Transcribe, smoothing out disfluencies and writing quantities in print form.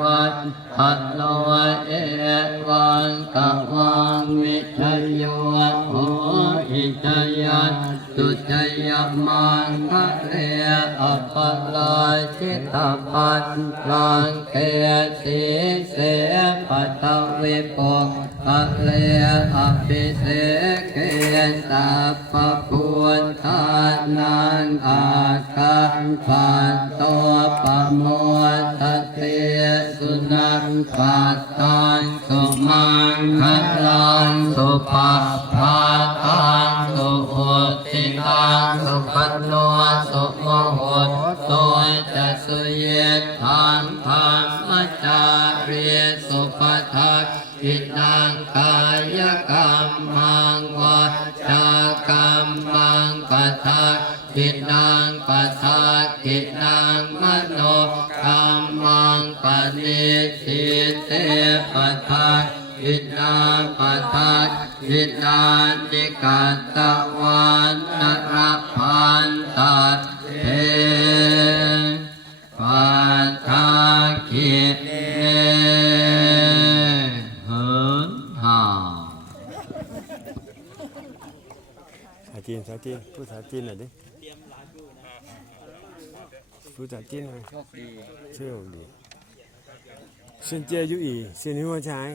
วัตพะโลเอวังกะวังวิทโยโหอิจยันตุจยมังคะเรอปะลาชิตาปันลังเกสีเสปัตเวโปคะเรอภิเสเกตัปปะพุทธานังอาคังปัตโตปะโมทเตสุนังปัตตังสุมังคะลังสุปะภาตังสุอุติตังสุปันโนสุโมโหตุจะสุเยทังธรรมจารีสุปทักขินังกายกรรมังวาจากรรมังปัทถขินังปัทถขินังมโนกรรมังปณิทิเตปัทถขินาปัทถขินานิกัตตวันนรพันตัดเทปัทถขิเนภาษาจีนพูดภาษาจีนหน่อยดิพูดภาษาจีนหน่อยโชคดีเซินเจียยู่อีเซินหัวช้าง